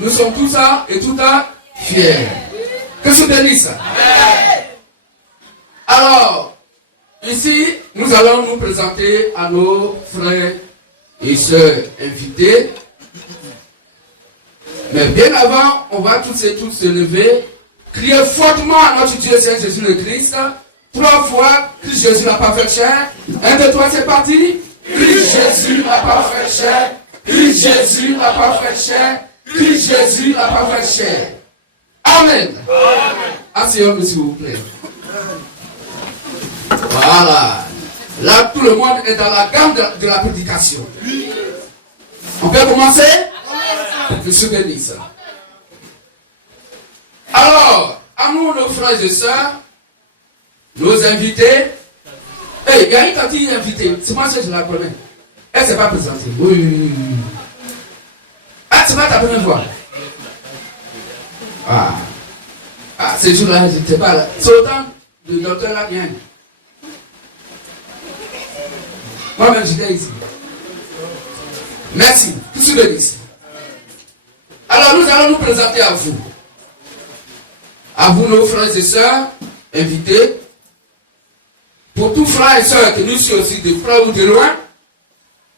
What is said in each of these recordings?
Nous sommes tous et toutes fiers. Que se bénisse. Alors, ici, nous allons nous présenter à nos frères et sœurs invités. Mais bien avant, on va tous et toutes se lever, crier fortement à notre Dieu Saint Jésus le Christ. 3 fois, Christ Jésus la parfaite chair. 1, 2, 3, c'est parti. Christ Jésus la parfaite chair. Christ Jésus la parfaite chair. Christ Jésus la parfaite chair. Amen. Asseyez-vous s'il vous plaît. Voilà. Là, tout le monde est dans la gamme de la prédication. On peut commencer? Que se bénisse. Alors, à nous, nos frères et sœurs, nos invités. Hey, il y a une tantine invitée. C'est moi que je la connais. Elle ne s'est pas présentée. Oui. Ah, c'est pas ta première fois. Ah, ces jours-là, je n'étais pas là. C'est autant le docteur là vient. Moi-même, j'étais ici. Merci. Que se bénisse. Alors, nous allons nous présenter à vous. À vous, nos frères et sœurs, invités. Pour tous frères et sœurs qui nous suivent aussi de près ou de loin.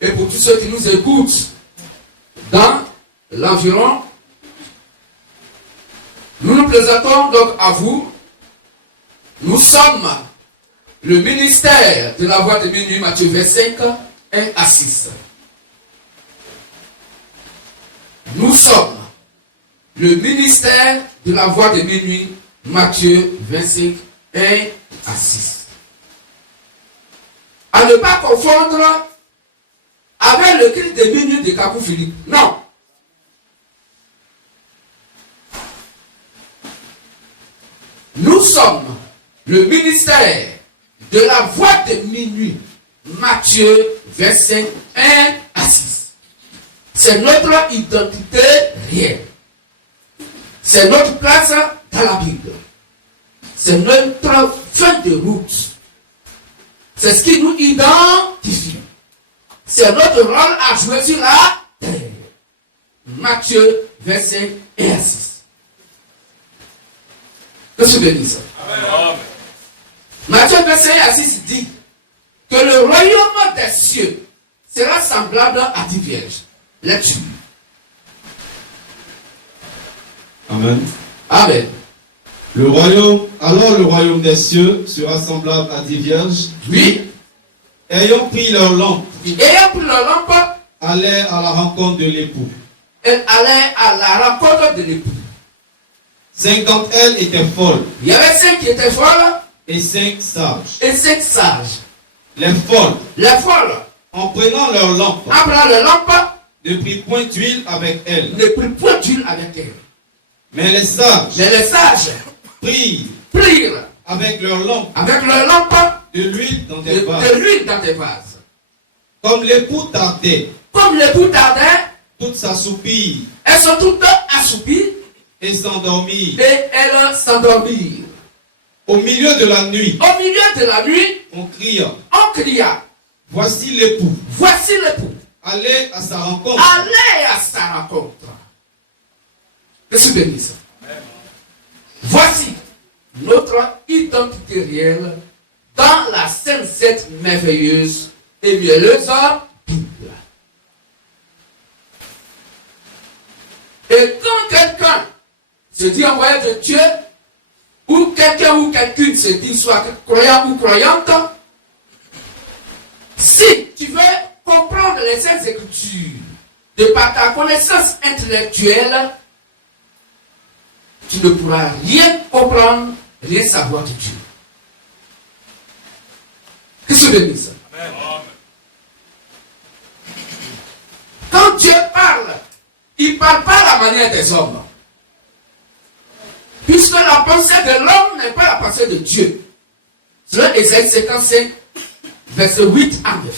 Et pour tous ceux qui nous écoutent dans l'environ. Nous nous présentons donc à vous. Nous sommes le ministère de la voix de minuit, Matthieu 25, 1 à 6. Nous sommes le ministère de la voix de minuit, Matthieu 25, 1 à 6. À ne pas confondre avec le cri de minuit de Capou Philippe. Non. Nous sommes le ministère de la voix de minuit, Matthieu 25, 1 à 6. C'est notre identité réelle. C'est notre place dans la Bible. C'est notre fin de route. C'est ce qui nous identifie. C'est notre rôle à jouer sur la terre. Matthieu 25, 1 à 6. Que se bénisse. Matthieu 25 à 6 dit que le royaume des cieux sera semblable à 10 vierges. Lecture. Amen. Amen. Alors le royaume des cieux sera semblable à 10 vierges. Oui. Ayant pris leur lampe, allaient à la rencontre de l'époux. Elles allaient à la rencontre de l'époux. 5 d'entre elles étaient folles. Il y avait 5 qui étaient folles. Et 5 sages. Et 5 sages. Les folles, en prenant leur lampe, ne prirent point d'huile avec elles. Mais les sages, prirent avec leur lampe, de l'huile dans des vases. Comme l'époux tardait, toutes s'assoupirent. Elles sont toutes assoupies. Et s'endormirent. Et elles s'endormirent. Au milieu de la nuit, on cria. Voici l'époux. Allez à sa rencontre. Que se bénisse. Voici notre identité réelle dans la Sainte Seine merveilleuse et mielleuse Bible. Et quand quelqu'un se dit envoyé de Dieu, ou quelqu'un ou quelqu'une se dit soit croyant ou croyante, si tu veux comprendre les Saintes Écritures de par ta connaissance intellectuelle, tu ne pourras rien comprendre, rien savoir de Dieu. Que se bénisse. Quand Dieu parle, il ne parle pas à la manière des hommes. Puisque la pensée de l'homme n'est pas la pensée de Dieu. Selon Ésaïe 55, verset 8 à 9.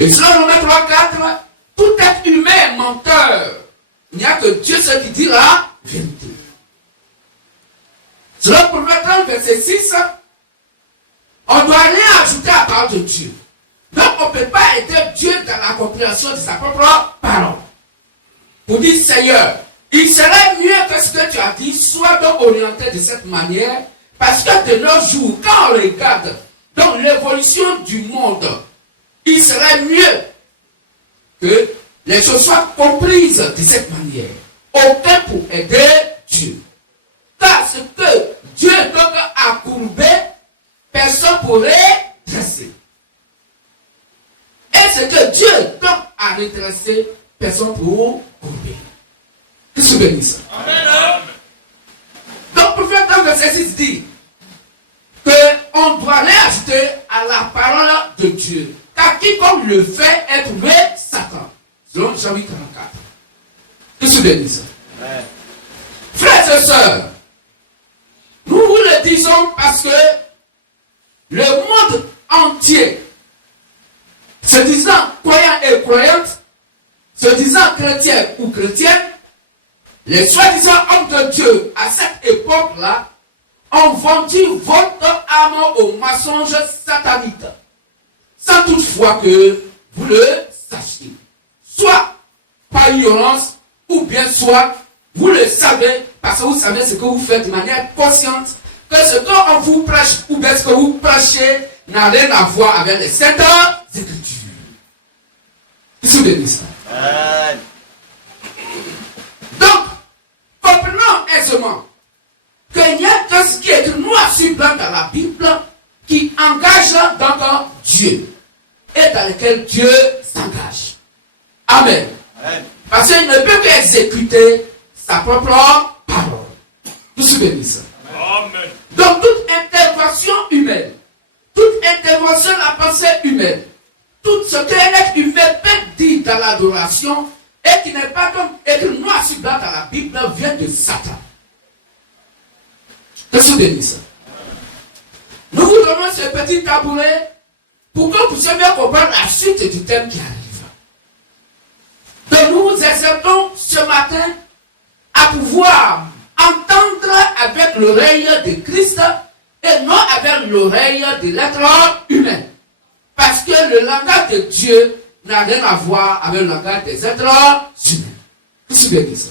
Et selon Romains 3, 4, tout être humain est menteur. Il n'y a que Dieu seul qui dit la vérité. Selon Proverbe 30, verset 6, on ne doit rien ajouter à la parole de Dieu. Donc on ne peut pas aider Dieu dans la compréhension de sa propre parole. pour dire Seigneur, il serait mieux que ce que tu as dit soit donc orienté de cette manière, parce que de nos jours, quand on regarde dans l'évolution du monde, il serait mieux que les choses soient comprises de cette manière. Aucun pour aider Dieu. Car ce que Dieu donc a courbé, personne pourrait dresser. Et ce que Dieu donc a redressé, personne pour courber. Que se bénisse. Amen. Donc, le prophète dans le verset 6 dit qu'on doit réajouter à la parole de Dieu. Car quiconque le fait est trouvé Satan. Selon Jean 8, 44. Que se bénisse. Frères et sœurs, nous vous le disons parce que le monde entier, se disant croyant et croyante, se disant chrétien ou chrétienne, les soi-disant hommes de Dieu à cette époque-là ont vendu votre âme aux mensonges sataniques, sans toutefois que vous le sachiez. Soit par ignorance, ou bien soit vous le savez, parce que vous savez ce que vous faites de manière consciente, que ce qu'on vous prêche, ou bien ce que vous prêchez, n'a rien à voir avec les saintes écritures. Qui se bénisse. Donc, comprenons aisément qu'il n'y a que ce qui est écrit noir sur blanc dans la Bible qui engage donc Dieu et dans lequel Dieu s'engage. Amen. Parce qu'il ne peut qu'exécuter sa propre parole. Tout se bénisse. Amen. Donc toute intervention humaine, toute intervention de la pensée humaine, tout ce qu'un être humain peut dire dans l'adoration et qui n'est pas comme écrit noir sur blanc dans la Bible vient de Satan. Que se bénisse. Nous vous donnons ce petit tabouret pour que vous puissiez bien comprendre la suite du thème qui arrive. Donc nous vous exhortons ce matin à pouvoir entendre avec l'oreille de Christ et non avec l'oreille de l'être humain. Parce que le langage de Dieu n'a rien à voir avec le langage des êtres humains. Que se bénisse.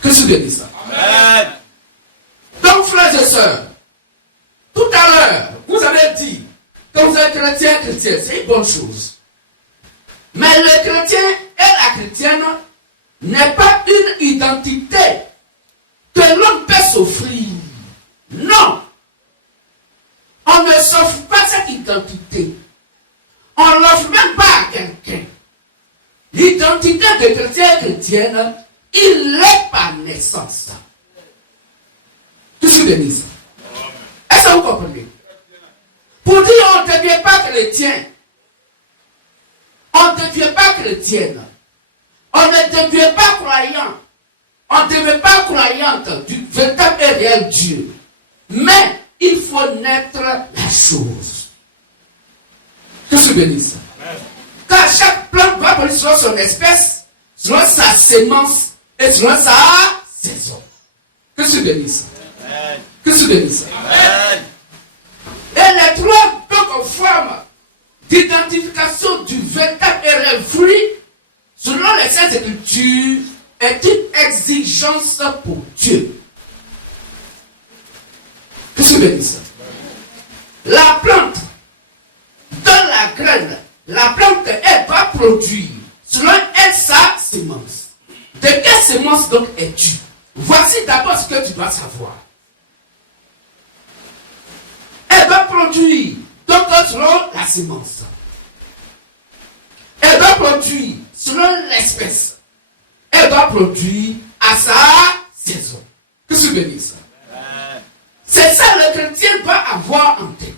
Que se bénisse. Amen. Donc, frères et sœurs, tout à l'heure, vous avez dit que vous êtes chrétien, c'est une bonne chose. Mais le chrétien et la chrétienne n'est pas une identité que l'on peut s'offrir. Non. On ne s'offre pas cette identité. On ne l'offre même pas à quelqu'un. L'identité de chrétien et chrétienne, il l'est par naissance. Tout se bénisse. Est-ce que vous comprenez? Pour dire on ne devient pas chrétien, on ne devient pas chrétienne, on ne devient pas croyant, on ne devient pas croyante du véritable et réel Dieu. Mais il faut naître la chose. Que se bénisse. Car chaque plante va produire selon son espèce, selon sa sémence et selon sa saison. Que se bénisse. Que se bénisse. Et les trois donc formes d'identification du véritable et réel fruit, selon les Saintes Écritures, est une exigence pour Dieu. Que se bénisse. La plante donne la graine. La plante, elle va produire selon elle sa sémence. De quelle sémence donc es-tu? Voici d'abord ce que tu dois savoir. Elle va produire donc selon la sémence. Elle va produire selon l'espèce. Elle va produire à sa saison. Que se bénisse. C'est ça le chrétien doit avoir en tête.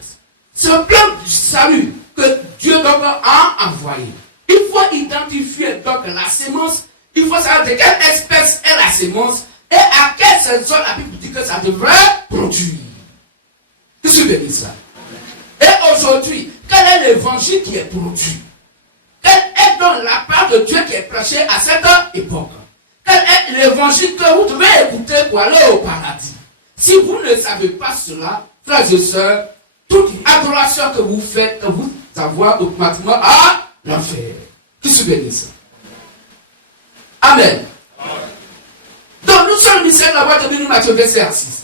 Ce plan du salut que Dieu donc a envoyé. Il faut identifier donc la sémence. Il faut savoir de quelle espèce est la sémence et à quelle saison la Bible dit que ça devrait produire. Que se bénisse là. Et aujourd'hui, quel est l'évangile qui est produit? Quelle est donc la part de Dieu qui est prêchée à cette époque? Quel est l'évangile que vous devez écouter pour aller au paradis? Si vous ne savez pas cela, frères et sœurs, toute adoration que vous faites vous avoir automatiquement à l'enfer. Qui se bénisse. Amen. Donc nous sommes mis à la voie de Béni Matthieu verset 6.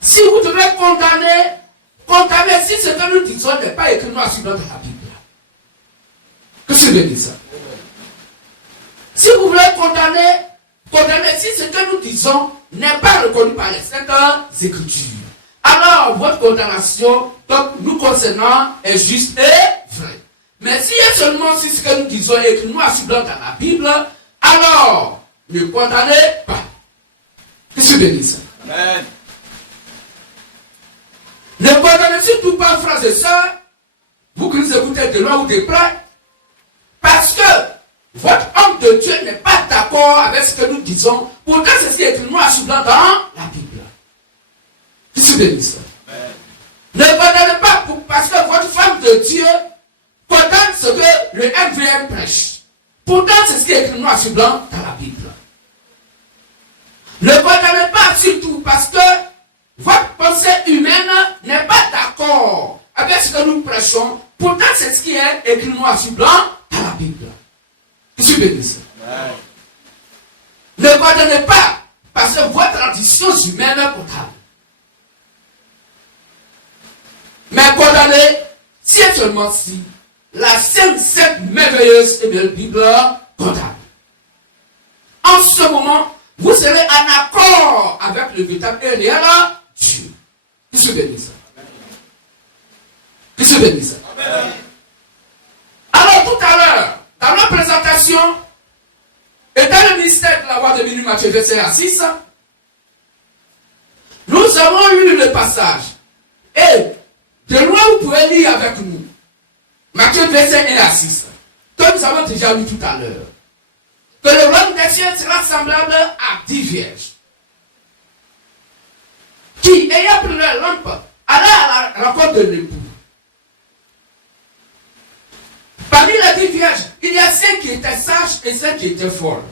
Si vous devez condamner si ce que nous disons n'est pas écrit noir sur dans la Bible. Que je veux dire ça? Si vous voulez condamner si ce que nous disons n'est pas reconnu par les Saintes Écritures, alors votre condamnation, donc nous concernant, est juste et vraie. Mais si seulement si ce que nous disons est écrit noir sur blanc dans la Bible, alors ne condamnez pas. Que je veux dire ça? Amen. Ne condamnez surtout pas, frères et sœurs, vous qui nous écoutez de loin ou de près, parce que votre homme de Dieu n'est pas d'accord avec ce que nous disons. Pourtant, c'est ce qui est écrit noir sur blanc dans la Bible. Je suis béni ça. Ne condamnez pas parce que votre femme de Dieu condamne ce que le MVM prêche. Pourtant, c'est ce qui est écrit noir sur blanc dans la Bible. Ne condamnez pas surtout parce que votre pensée humaine n'est pas d'accord avec ce que nous prêchons. Pourtant, c'est ce qui est écrit noir sur blanc dans la Bible. Je suis béni. Ne condamnez pas parce que votre tradition humaine est comptable. Mais condamnez si et seulement si la sainte merveilleuse et belle Bible comptable. En ce moment, vous serez en accord avec le véritable et réel Dieu. Que je bénisse. Que je bénisse. Alors tout à l'heure, dans notre présentation, et dans le mystère de la voix de Béni Matthieu verset 6, nous avons lu le passage. Et de loin, vous pouvez lire avec nous. Matthieu verset 1 à 6. Que nous avons déjà lu tout à l'heure. Que le royaume des cieux sera semblable à 10 vierges qui, ayant pris leur lampe, allaient à la rencontre de l'époux. Parmi les 10 vierges, il y a 5 qui étaient sages et 5 qui étaient folles.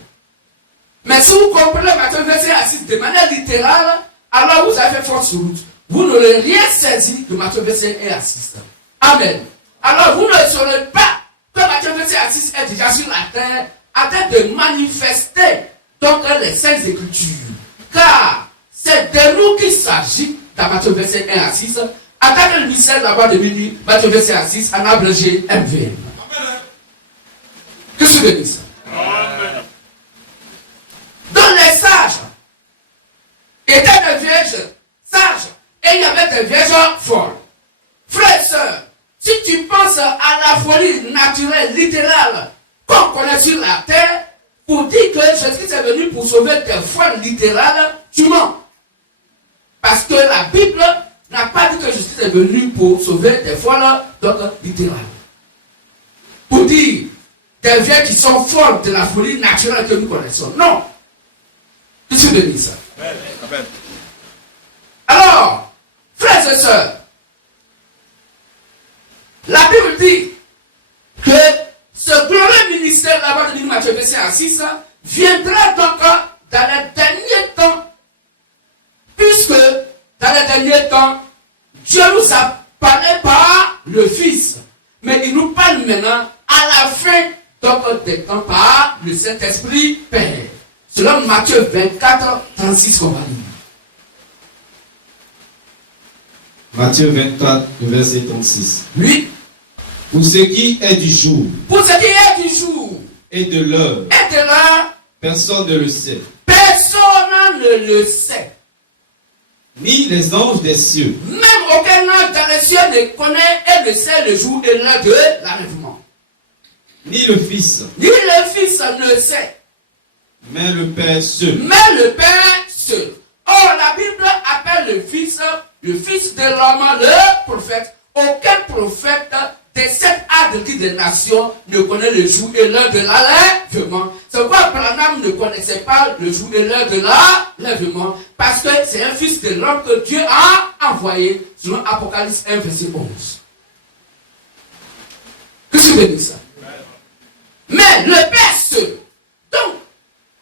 Mais si vous comprenez Matthieu verset 6 de manière littérale, alors vous avez fait force route. Vous n'aurez rien saisi de Matthieu verset 1 à 6. Amen. Alors vous ne saurez pas que Matthieu verset 6 est déjà sur la terre en train de manifester donc les saintes écritures. Car c'est de nous qu'il s'agit dans Matthieu verset 1 à 6. En tant que le mystère de la voix de minuit, Matthieu verset 6 en abrégé MVM. Que je bénisse. Donc les sages étaient des vierges sages et il y avait des vierges folles. Frères et sœurs, si tu penses à la folie naturelle, littérale, qu'on connaît sur la terre, pour dire que Jésus-Christ est venu pour sauver tes folles littérales, tu mens. Parce que la Bible n'a pas dit que Jésus-Christ est venu pour sauver tes folles donc littérales. Pour dire des vierges qui sont folles de la folie naturelle que nous connaissons. Non. Je suis béni ça. Amen. Alors, frères et sœurs, la Bible dit que ce glorieux ministère là-bas de Matthieu verset 6 viendra donc dans les derniers temps, puisque dans les derniers temps, Dieu nous a parlé par le Fils, mais il nous parle maintenant à la fin donc des temps par le Saint-Esprit Père. Selon Matthieu 24, 36 qu'on va lire. Matthieu 24, verset 36. Oui. Pour ce qui est du jour. Pour ce qui est du jour. Et de l'heure. Et de l'heure. Personne ne le sait. Personne ne le sait. Ni les anges des cieux. Même aucun ange dans les cieux ne connaît et ne sait le jour et l'heure de l'enlèvement. Ni le Fils. Ni le Fils ne sait. Mais le Père seul. Mais le Père seul. Or, la Bible appelle le Fils de l'homme, le prophète. Aucun prophète des 7 âges des nations ne connaît le jour et l'heure de l'enlèvement. C'est pourquoi Branham ne connaissait pas le jour et l'heure de l'enlèvement. Parce que c'est un fils de l'homme que Dieu a envoyé, selon Apocalypse 1, verset 11. Que je bénis ça. Mais le Père seul. Donc,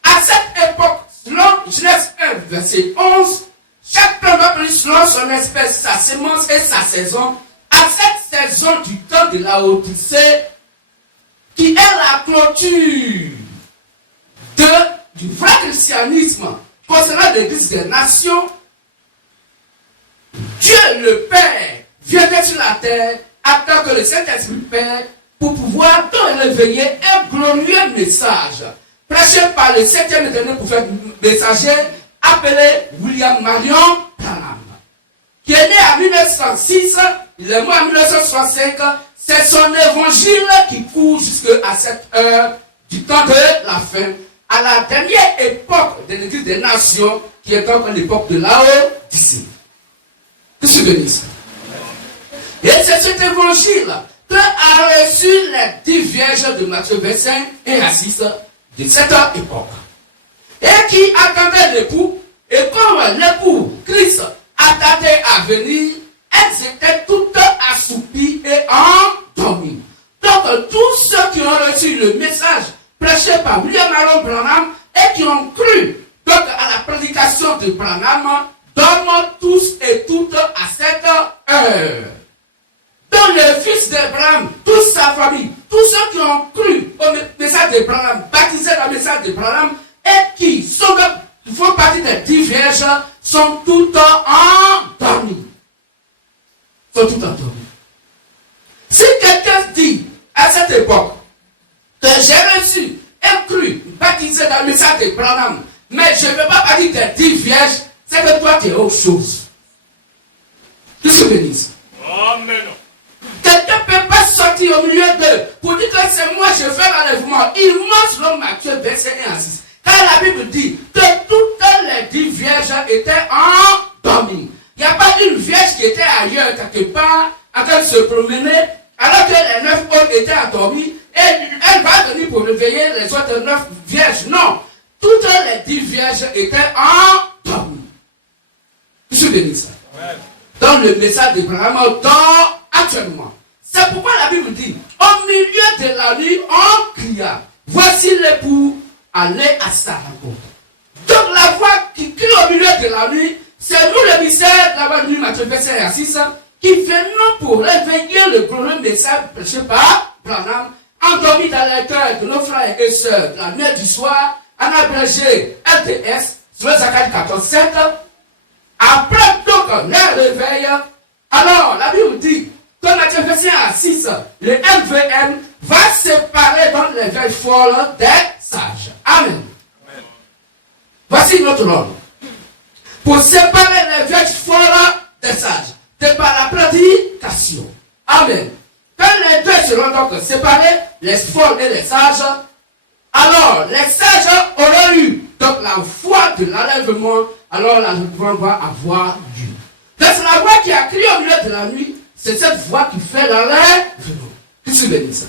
à cette époque, selon Genèse 1, verset 11, chaque plant va produire selon son espèce, sa semence et sa saison. À cette saison du temps de la Odyssée, qui est la clôture du vrai christianisme concernant l'Église des nations, Dieu le Père viendrait sur la terre attend que le Saint-Esprit Père pour pouvoir réveiller un glorieux message prêché par le 7e éternel prophète messager appelé William Marion Branham, qui est né en 1906, il est mort en 1965. C'est son évangile qui court jusqu'à cette heure du temps de la fin, à la dernière époque de l'Église des nations, qui est encore l'époque de Laodicée. Que se bénisse. Et c'est cet évangile que a reçu les 10 vierges de Matthieu 25 et 26 de cette époque. Et qui attendaient l'époux, et comme l'époux Christ attendait à venir, elles étaient toutes assoupies et endormies. Donc tous ceux qui ont reçu le message prêché par William Marion Branham et qui ont cru donc à la prédication de Branham dorment tous et toutes à cette heure. Donc le fils d'Abraham, toute sa famille, tous ceux qui ont cru au message d'Abraham, baptisés dans le message d'Abraham, et qui font partie des 10 vierges, sont toutes endormis. Sont toutes endormis. Si quelqu'un dit à cette époque que j'ai reçu et cru, baptisé dans le message d'Abraham, mais je ne veux pas parler des 10 vierges, c'est que toi tu es autre chose. Tu se bénisse. Amen. Quelqu'un ne peut pas sortir au milieu d'eux pour dire que c'est moi je fais l'enlèvement. Il ment selon Matthieu 25 et 6. Car la Bible dit que toutes les 10 vierges étaient endormies. Il n'y a pas une vierge qui était ailleurs quelque part en train de se promener alors que les 9 autres étaient endormis et elle va venir pour réveiller les autres 9 vierges. Non. Toutes les 10 vierges étaient endormies. Je suis béni ça. Dans le message d'Abraham dort actuellement. C'est pourquoi la Bible dit, au milieu de la nuit, on cria, voici l'époux, allez à sa rencontre. Donc la voix qui crie au milieu de la nuit, c'est nous le mystère de la nuit, Matthieu 25 et 6, qui venons pour réveiller le glorieux message prêché par Branham, endormi dans les cœurs de nos frères et sœurs de la nuit du soir, en abrégé LTS, sur le Zacharie 14:7. Après donc le réveil, alors la Bible dit que Matthieu 25 à 6, le MVM va séparer dans les vieilles folles des sages. Amen. Amen. Voici notre ordre. Pour séparer les vieilles folles des sages, c'est par la prédication. Amen. Quand les deux seront donc séparés, les folles et les sages, alors les sages auront eu donc la foi de l'enlèvement, alors l'enlèvement va avoir lieu. Donc c'est la voix qui a crié au milieu de la nuit, c'est cette voix qui fait l'enlèvement. Qui se bénit ça?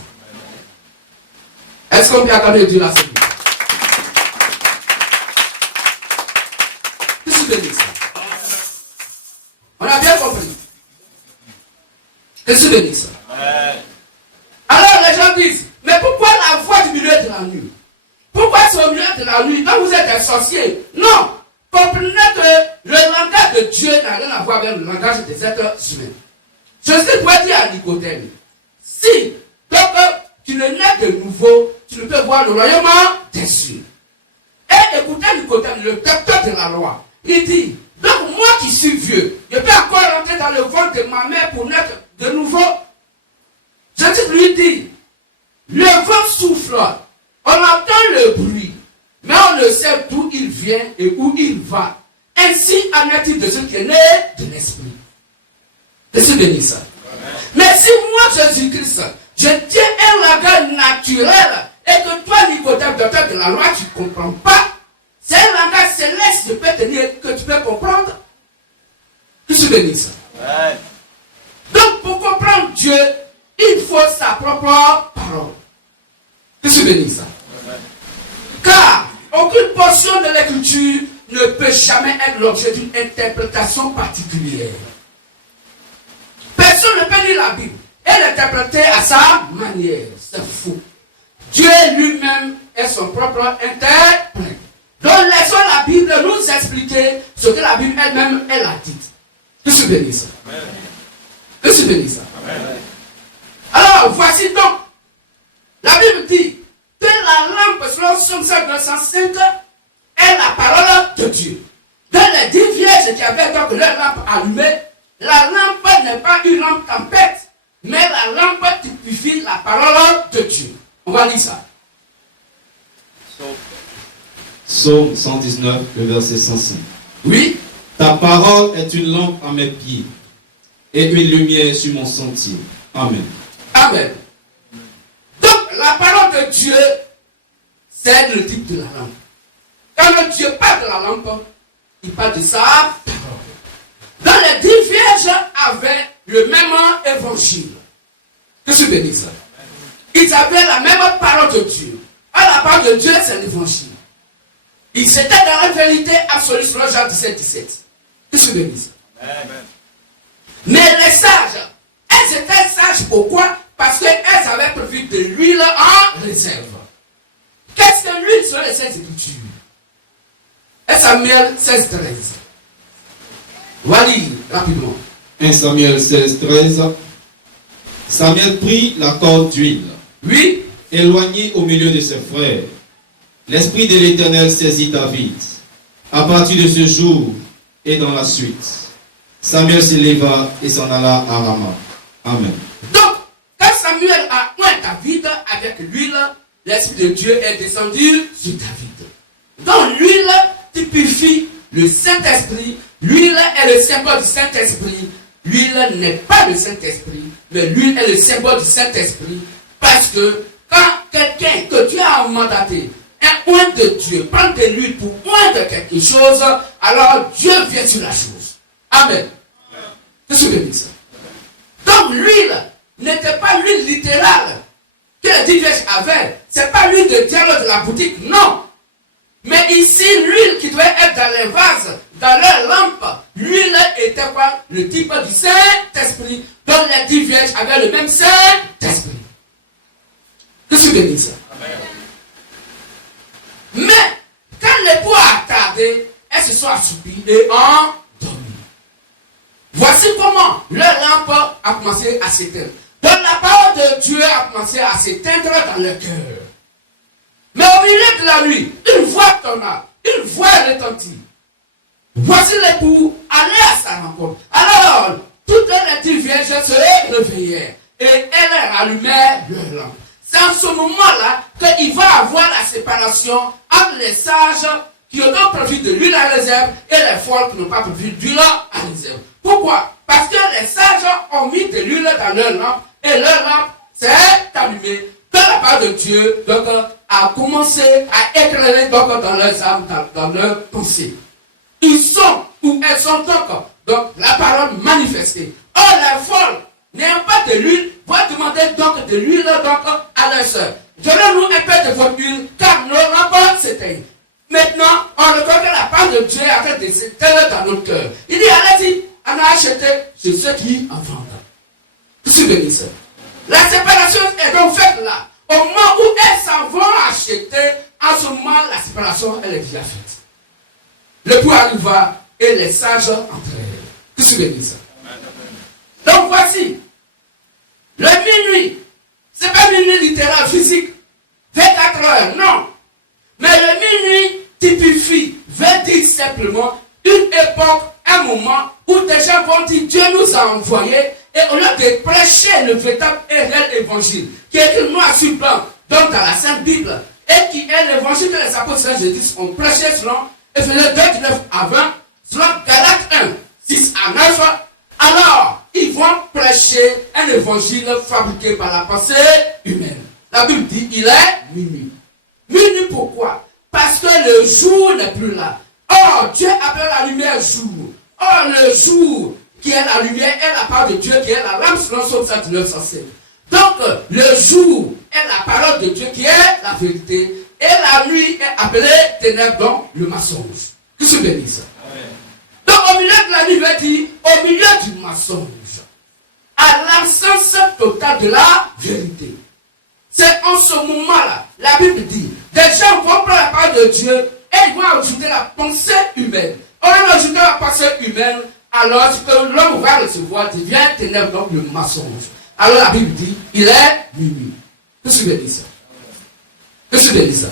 Est-ce qu'on peut accorder Dieu la Seigneur? Qui se bénit ça? On a bien compris. Qui se bénit ça? Alors les gens disent, mais pourquoi la voix du milieu de la nuit? Pourquoi c'est au milieu de la nuit quand vous êtes des sorciers? Non! Comprenez que le langage de Dieu n'a rien à voir avec le langage des êtres humains. Jésus pourrait dire à Nicodème, si donc tu ne nais de nouveau, tu ne peux voir le royaume des cieux. Et écoutez Nicodème, le docteur de la loi, il dit, donc moi qui suis vieux, je peux encore rentrer dans le ventre de ma mère pour naître de nouveau? Jésus lui dit, le vent souffle, on entend le bruit, mais on ne sait d'où il vient et où il va. Ainsi en est-il de ce qui est né de l'esprit. Je suis béni ça. Mais si moi, Jésus-Christ, je tiens un langage naturel et que toi, Nicodème, docteur de la loi, tu ne comprends pas, c'est un langage céleste que tu peux comprendre. Je suis béni ça. Donc, pour comprendre Dieu, il faut sa propre parole. Je suis béni ça. Car aucune portion de l'écriture ne peut jamais être l'objet d'une interprétation particulière. Personne ne peut lire la Bible et l'interpréter à sa manière. C'est faux. Dieu lui-même est son propre interprète. Donc laissons la Bible nous expliquer ce que la Bible elle-même elle a dit. Je suis béni ça. Je suis béni ça. Alors voici donc. La Bible dit que la lampe selon Somme 205 vierges qui avaient donc leur lampe allumée, la lampe n'est pas une lampe tempête, mais la lampe typifie la parole de Dieu. On va lire ça. Psaume 119, le verset 105. Oui. Ta parole est une lampe à mes pieds et une lumière sur mon sentier. Amen. Amen. Donc, la parole de Dieu, c'est le type de la lampe. Quand Dieu parle de la lampe, il parle de sa parole. Donc, les 10 vierges avaient le même évangile. Que je bénisse. Ils avaient la même parole de Dieu. La parole de Dieu, c'est l'évangile. Ils étaient dans la vérité absolue selon Jean 17. Que je bénisse. Mais les sages, elles étaient sages pourquoi? Parce qu'elles avaient prévu de l'huile en réserve. Qu'est-ce que l'huile sur les Saintes Écritures? Et Samuel 16, 13. Voilà, rapidement. 1 Samuel 16, 13. Samuel prit la corde d'huile. Oui. Éloigné au milieu de ses frères. L'Esprit de l'Éternel saisit David. À partir de ce jour et dans la suite, Samuel se leva et s'en alla à Rama. Amen. Donc, quand Samuel a oint David avec l'huile, l'Esprit de Dieu est descendu sur David. Donc, l'huile typifie le Saint-Esprit. L'huile est le symbole du Saint-Esprit. L'huile n'est pas le Saint-Esprit, mais l'huile est le symbole du Saint-Esprit. Parce que quand quelqu'un que Dieu a mandaté, un oint de Dieu, prend de l'huile pour oindre quelque chose, alors Dieu vient sur la chose. Amen. Je suis béni ça. Donc l'huile n'était pas l'huile littérale que les 10 vierges avaient. Ce n'est pas l'huile de dialogue de la boutique, non. Mais ici, l'huile qui devait être dans les vases, dans leur lampe, l'huile était quoi? Le type du Saint-Esprit. Donc les 10 vierges avaient le même Saint-Esprit. Je suis béni ça. Mais quand l'époux a tardé, elles se sont assoupies et endormies. Voici comment leur lampe a commencé à s'éteindre. Donc la parole de Dieu a commencé à s'éteindre dans leur cœur. Mais au milieu de la nuit, une voix tonna, une voix retentit. Voici l'époux aller à sa rencontre. Alors, toutes les 10 vierges se réveillèrent et elles rallumèrent leur lampe. C'est en ce moment-là qu'il va avoir la séparation entre les sages qui ont donc prévu de l'huile à réserve et les folles qui n'ont pas prévu d'huile à réserve. Pourquoi? Parce que les sages ont mis de l'huile dans leur lampe et leur lampe s'est allumée. Dans la part de Dieu, donc, a commencé à éclairer donc, dans leurs âmes, dans leurs pensées. Ils sont, ou elles sont donc la parole manifestée. Or, les folles n'ayant pas de l'huile, vont demander donc de l'huile à leur soeur. Donnez-nous un peu de votre huile, car nos lampes s'éteignent. Maintenant, on reconnaît que la part de Dieu arrête de s'éteindre dans notre cœur. Il dit, allez-y, on a acheté chez ceux qui en vendent. Je suis béni, sœur. La séparation est donc faite là. Au moment où elles s'en vont acheter, en ce moment, la séparation, elle est déjà faite. Le pouls arriva et les sages entrèrent. Je suis béni, sœur. Donc voici, le minuit, ce n'est pas minuit littéral physique, 24 heures, non. Mais le minuit typifie, veut dire simplement une époque, un moment où des gens vont dire Dieu nous a envoyés et au lieu de prêcher le véritable et réel évangile qui est écrit noir sur blanc, donc dans la Sainte Bible, et qui est l'évangile que les apôtres de Jésus ont prêché selon Éphésiens 2, 9 à 20, selon Galates 1, 6 à 9, alors ils vont prêcher un évangile fabriqué par la pensée humaine. La Bible dit il est minuit. Minuit pourquoi? Parce que le jour n'est plus là. Or, Dieu appelle la lumière jour. Or, le jour qui est la lumière est la part de Dieu qui est la lampe selon Psaume 119, 107. Donc, le jour est la parole de Dieu qui est la vérité. Et la nuit est appelée ténèbres, donc le mensonge. Que se bénisse. Donc, au milieu de la nuit, il va dire, au milieu du mensonge, à l'absence totale de la vérité. C'est en ce moment-là, la Bible dit, des gens vont prendre la parole de Dieu et ils vont ajouter la pensée humaine. On va ajouter la pensée humaine, alors ce que l'homme va recevoir devient ténèbres, donc le mensonge. Alors la Bible dit, il est minuit. Que se bénisse. Que se bénisse.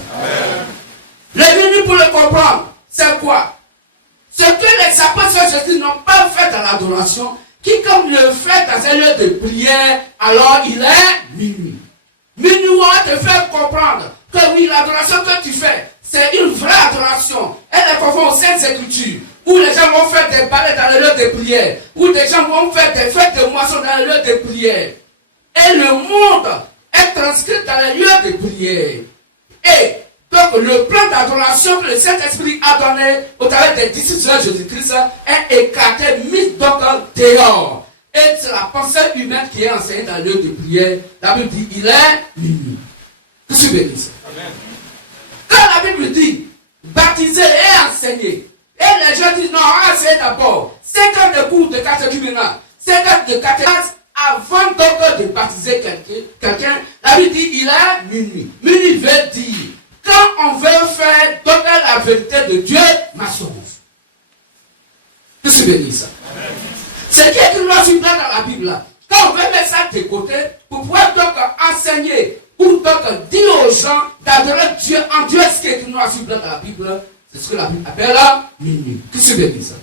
Le minuit pour le comprendre, c'est quoi? Ce que les apôtres de Jésus n'ont pas fait dans l'adoration, quiconque le fait dans un lieu de prière, alors il est minuit. Minuit, on va te faire comprendre que oui, l'adoration que tu fais, c'est une vraie adoration. Elle est conforme aux Saintes Écritures, où les gens vont faire des ballets dans les lieux de prière, où des gens vont faire des fêtes de moisson dans les lieux de prière. Et le monde est transcrit dans les lieux de prière. Et donc le plan d'adoration que le Saint-Esprit a donné au travers des disciples de Jésus-Christ est écarté, mis donc dehors. Et c'est la pensée humaine qui est enseignée dans le lieu de prière. La Bible dit, il est minuit. Que tu bénisses. Quand la Bible dit, baptiser et enseigner, et les gens disent, non, enseigner d'abord, 5 ans de cours de catéchisme, 5 ans de catéchisme, avant donc de baptiser quelqu'un, la Bible dit, il est minuit. Minuit veut dire, quand on veut faire donner la vérité de Dieu, mensonge. Que tu bénisses. C'est qui est noir sur blanc dans la Bible là. Quand on veut mettre ça de côté, pour pouvoir donc enseigner ou donc dire aux gens d'adorer Dieu en Dieu, ce qui est noir sur blanc dans la Bible, c'est ce que la Bible appelle minuit. Que tu bénisses.